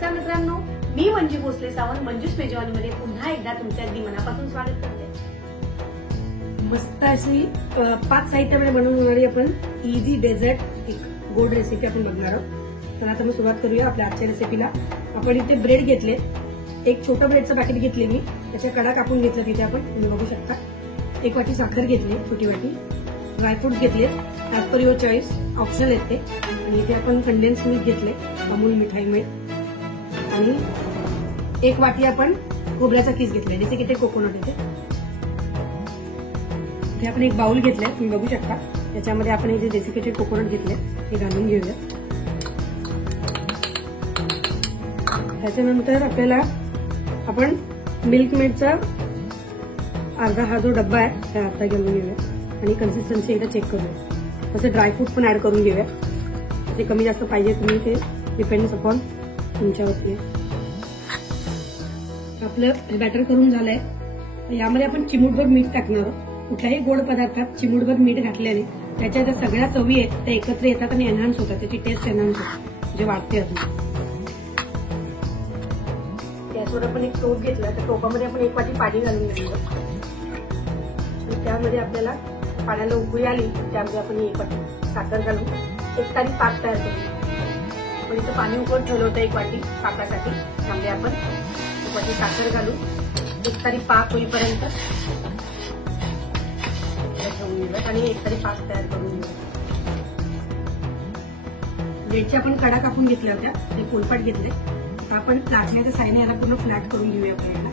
नमस्कार मित्रांनो, मी मंजू भोसले सावंत मंजूस मेजवानीमध्ये पुन्हा एकदा तुमच्या अगदी मनापासून स्वागत करते। मस्त अशी 5 साहित्यामध्ये बनवून होणारी आपण इझी डेझर्ट एक गोड रेसिपी आपण बघणार आहोत। तर आता मी सुरुवात करूया आपल्या आजच्या रेसिपीला। आपण इथे ब्रेड घेतले, एक छोटं ब्रेडचं पॅकेट घेतले मी, त्याच्या कडा कापून घेतलं तिथे आपण तुम्ही बघू शकता। 1 वाटी साखर घेतली, छोटी वाटी ड्रायफ्रुट्स घेतले, as per your choice, optional आहेत ते। आणि इथे आपण कंडेन्स मिल्क घेतले, अमूल मिठाई मिल्क, आणि 1 वाटी आपण खोबऱ्याचा किस घेतलाय, जसे की ते कोकोनट येते। इथे आपण एक बाउल घेतलाय, तुम्ही बघू शकता। त्याच्यामध्ये आपण हे जे डेसिकेटेड कोकोनट घेतले हे घालून घेऊया। त्याच्यानंतर आपल्याला आपण मिल्क मेडचा अर्धा हा जो डब्बा आहे त्या अर्धा घेऊन घेऊया आणि कन्सिस्टन्सी एकदा चेक करूया। तसे ड्रायफ्रूट पण ऍड करून घेऊया, जे कमी जास्त पाहिजे तुम्ही ते डिपेंड्स अपॉन तुमच्यावरती। आपलं बॅटर करून झालंय। यामध्ये आपण चिमूटभर मीठ टाकणार आहोत। कुठल्याही गोड पदार्थात चिमूटभर मीठ घातल्याने त्याच्या ज्या सगळ्या चवी आहेत त्या एकत्र येतात आणि एनहान्स होतात, त्याची टेस्ट एनहान्स होते, म्हणजे वाढते अजून। गॅसवर आपण एक टोप घेतला, त्या टोपामध्ये आपण 1 वाटी पाणी घालून घेतलं। त्यामध्ये आपल्याला पाण्याला उकळी आली, त्यामध्ये आपण 1 वाटी साखर घालून एक तारी पाक तयार करू। पण इथं पाणी उकळत ठेवलं होतं 1 वाटी पाकासाठी, त्यामुळे आपण 1 वाटी साखर घालून एक तारी पाक होईपर्यंत ठेवून घेऊयात आणि एक तारी पाक तयार करून घेऊया। ब्रेडच्या आपण कडा कापून घेतल्या होत्या, ते पोलपाट घेतले। आपण लाटण्याच्या साईडने याला पूर्ण फ्लॅट करून घेऊया आपल्याला।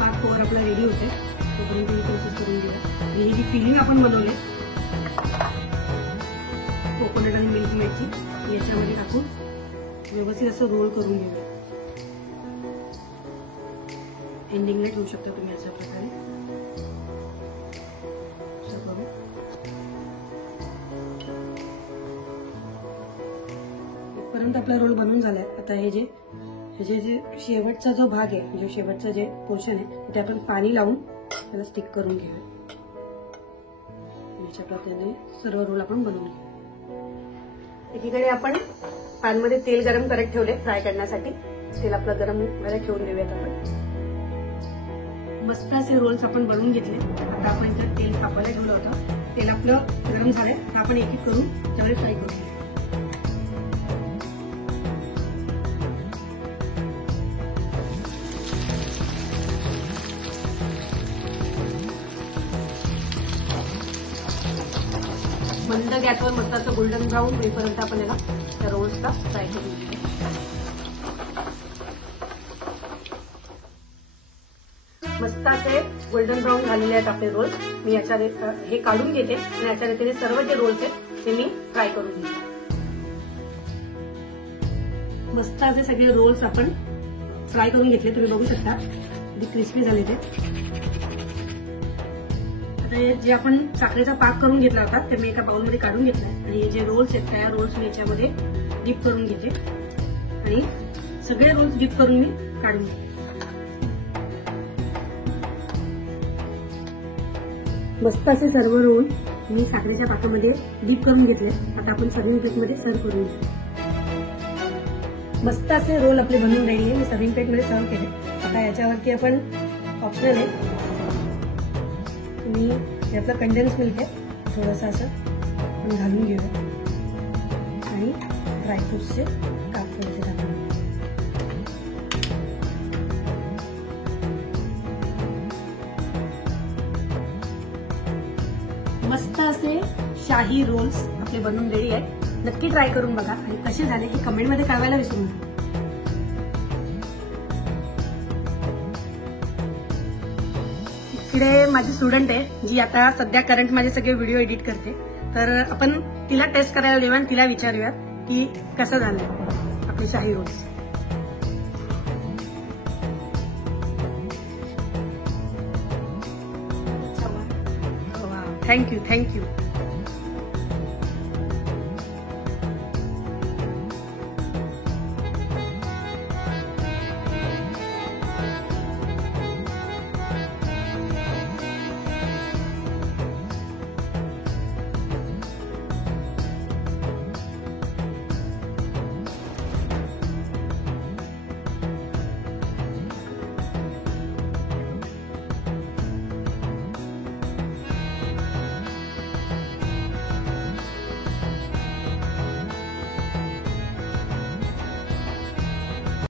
पाक ओव्हर आपला रेडी होते, तोपर्यंत ही प्रोसेस करून घेऊया। आणि ही जी फिलिंग आपण बनवली कोकोनट आणि मिल्क मेडची, याच्यामध्ये टाकून व्यवस्थित असं रोल करून घेऊया। एंडिंगला ठेवू शकता तुम्ही अशा प्रकारे। परंतु आपला रोल बनवून झालाय। आता हे जे शेवटचा जो भाग आहे, जो शेवटचा जे पोर्शन आहे, ते आपण पाणी लावून त्याला स्टिक करून घेऊया। अशा प्रकारे सर्व रोल आपण बनवून घेऊ। एकीकडे आपण पॅनमध्ये तेल गरम करत ठेवले फ्राय करण्यासाठी। तेल आपलं गरम व्हायला ठेवून देऊयात आपण। मस्त असे रोल्स आपण बनवून घेतले। आता आपण इथं तेल तापायला ठेवलं होतं, तेल आपलं गरम झालंय, आपण एक एक करून त्यामध्ये फ्राय करून घेऊ। मंद गॅसवर मस्त असं गोल्डन ब्राऊन होईपर्यंत आपण याला त्या रोल्सला फ्राय करून घेऊ। मस्त असे गोल्डन ब्राऊन झालेले आहेत आपले रोल्स। मी याच्या हे काढून घेते आणि याच्या रीतीने सर्व जे रोल्स आहेत ते मी फ्राय करून घेते। मस्त असे सगळे रोल्स आपण फ्राय करून घेतले, तुम्ही बघू शकता किती क्रिस्पी झाले ते। जे आपण साखरेचा पाक करून घेतला होता ते मी एका बाउलमध्ये काढून घेतलाय आणि हे जे रोल्स आहेत त्या रोल्स मी याच्यामध्ये डिप करून घेते आणि सगळे रोल्स डिप करून मी काढून घेते। मस्त असे सर्व रोल मी साखरेच्या पाकामध्ये डिप करून घेतले। आता आपण सर्विंग प्लेटमध्ये सर्व करून घेऊ। मस्त असे रोल आपले बनवून राहिले, मी सर्विंग प्लेटमध्ये सर्व केले। आता याच्यावरती आपण ऑप्शनल आहे, मी यातलं कंडेन्स मिल्क आहे थोडंसं असं आपण घालून घेऊया आणि ड्रायफ्रुट्सचे काप थोडेसे घालून घेऊ। मस्त असे शाही रोल्स आपले बनवून रेडी आहेत। नक्की ट्राय करून बघा आणि कसे झाले हे कमेंटमध्ये कळवायला विसरू नका। इकडे माझी स्टुडंट आहे जी आता सध्या करंट माझे सगळे व्हिडिओ एडिट करते, तर आपण तिला टेस्ट करायला देऊया आणि तिला विचारूया की कसं झालंय आपले शाही रोल्स। थँक्यू।